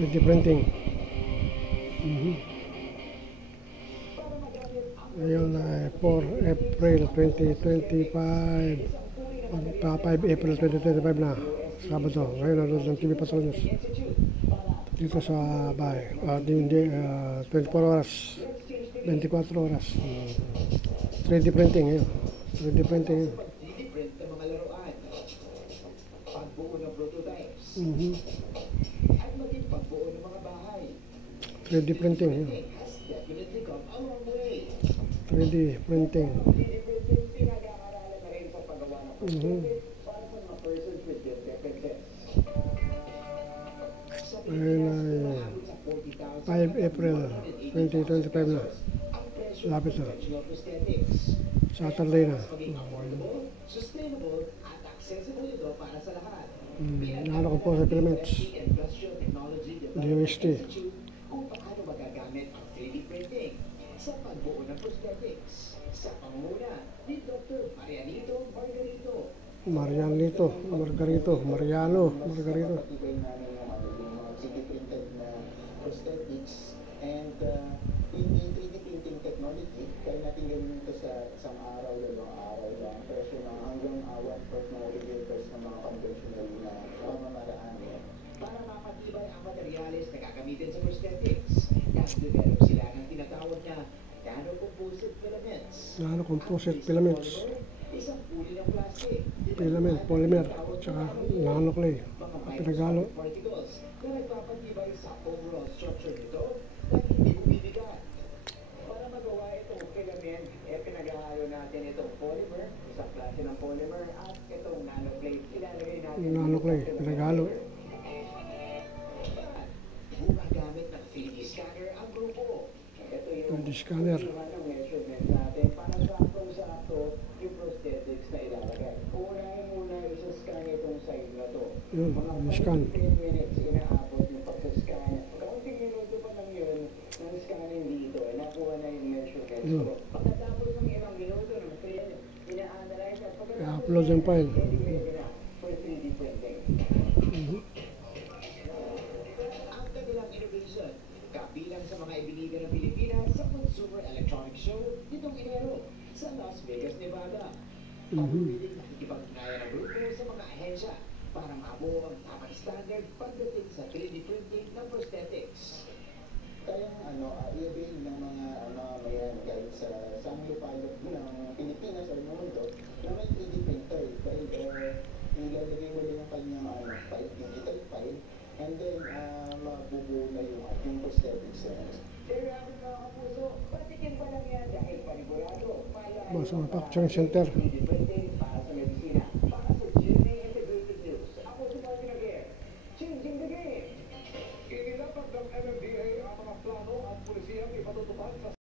3D printing. Ngayon ay 4 April 2025. 5 April 2025 na, Sabado. Ngayon nanonood ng TV Patrol News dito sa bahay. 24 oras, 24 oras. 3D printing yun. 3D printing yun. Pagbuo ng prototypes. 3D printing yun. 3D printing. Ayun ay 5 April 2025 na. Lapit na. Saturday na. Nahanap ko po sa filaments. DOST. Kung paano magagamit ang 3D printing sa pagbuo ng prosthetics sa pangunguna ni Dr. Mariano. Prosthetics and in 3D printing technology, kaya natin gawin ito sa isang araw, 2 araw lang, presyo na hanggang 1/4 mga relators ng mga conventional na pamamaraan. Para mapatibay ang materyales na gagamitin sa prosthetics, nag-develop sila ng tinatawag na nanocomposite filaments. Nanocomposite filaments. Isang uri ng plastic. Filament, polymer, tsaka nanoclay. Pinagalo. Particles na nagpapatibay sa overall structure nito na hindi bumibigat. Para magawa itong filament, pinag-ahalo natin itong polymer, isang klase ng polymer, at itong nanoclay. Ilalagay natin Nanoclay, pinagalo. Gumagamit ng 3D scanner ang grupo. Ito yung 3D scanner. measurement natin para sakto-sakto yung prosthetics na ilalagay. Unahin muna isa-scan itong side na to. Yun, scan. 10 minutes inaabot yung pag-scan. Kaunting minuto pa lang yun ng scanning dito. Nakuha na yung measurements ko. Pagkatapos ng ilang minuto ng print, ina-analyze at I-upload yung file. for 3D printing. Ang kanilang innovation, kabilang sa mga ibinigay ng Pilipinas sa Consumer Electronics Show nitong Enero sa Las Vegas, Nevada. Pag-uwiling nakikipag-ugnayan ng grupo sa mga ahensya para mabuo ang tamang standard pagdating sa 3D printing ng prosthetics. Kaya i-avail ng mga mayan kahit sa samlupalop ng Pilipinas o ng mundo na may 3D printer. Dahil ilalagay mo lang ang kanyang file, digital file, and then mabubuo na yung ating prosthetics. Pero mga kapuso, patikin pa lang yan dahil panigurado. Manufacturing center.